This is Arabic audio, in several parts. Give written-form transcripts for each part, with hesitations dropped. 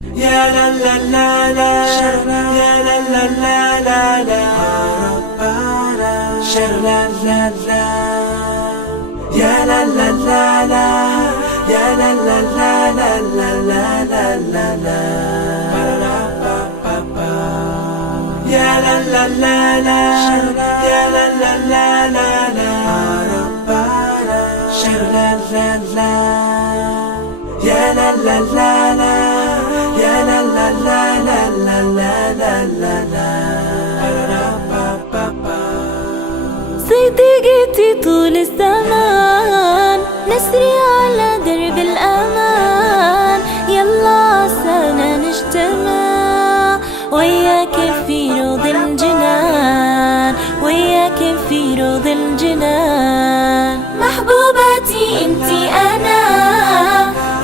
يا لا لا لا لا، يا لا لا لا لا لا، شر لا لا لا، يا لا لا لا لا، يا لا لا لا لا لا لا لا لا، يا لا لا لا لا، يا لا لا لا لا لا، شر لا لا لا، يا لا لا لا لا، يا لا لا لا لا لا لا لا لا. صديقتي طول الزمان نسري على درب الأمان، يلا سنة نجتمع وياك في روض الجنان، وياك في روض الجنان. محبوبتي انتي أنا،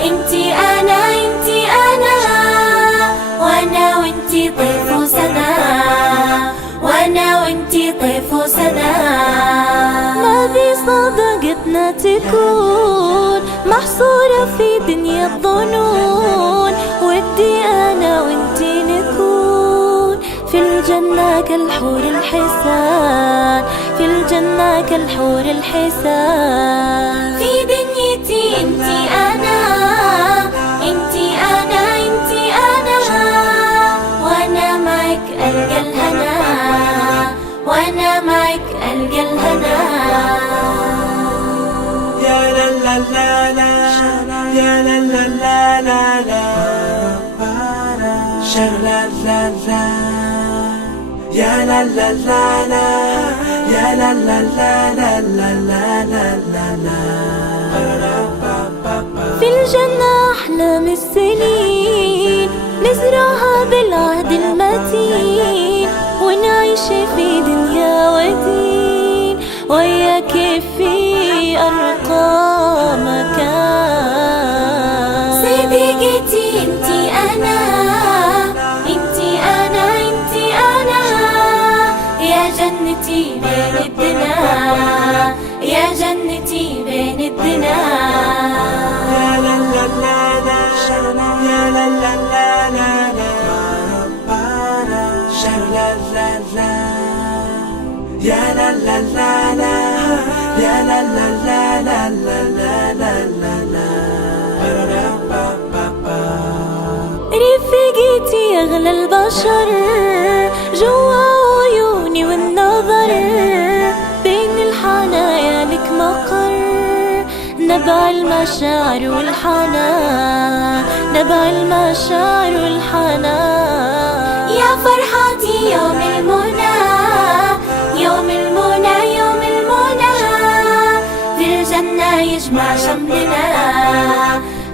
انتي أنا، انتي أنا، وانا وانتي طيف وسنا، وانا وانتي طيف وسنا. ما في صداقتنا تكون محصورة في دنيا الظنون، ودي انا وانتي نكون في الجنة كالحور الحسان، في الجنة كالحور الحسان. في دنيتي انتي انا، انتي انا، انتي انا، وانا معك القى الهنا، وانا معك القى الهنا. يا لا لا لا لا، يا لا لا لا لا لا، شر لا لا لا، يا لا لا لا لا، يا لا لا لا لا لا لا لا. في الجنة أحلام السنين نزرعها بالعهد المتين، ونعيش في دنيا ودين وياك في أرقى مكان. صديقتي انتي أنا، انتي أنا، انتي أنا، يا جنتي بين الدنا، يا جنتي بين الدنا. يا لا لا لا لا، يا لا لا لا لا لا، شر لا لا لا، يا لا لا لا لا، يا لا لا لا لا لا لا لا. رفيقتي أغلى البشر جوا عيوني والنظر، بين الحنايا لك مقر، نبع المشاعر والحنان، نبع المشاعر والحنان. يا فرحتي يوم المنى، يوم المنى، يوم المنى، في الجنة يجمع شملنا،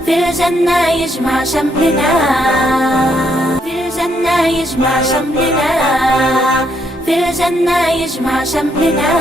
في الجنة يجمع شملنا، في الجنة يجمع شملنا، في الجنة يجمع شملنا.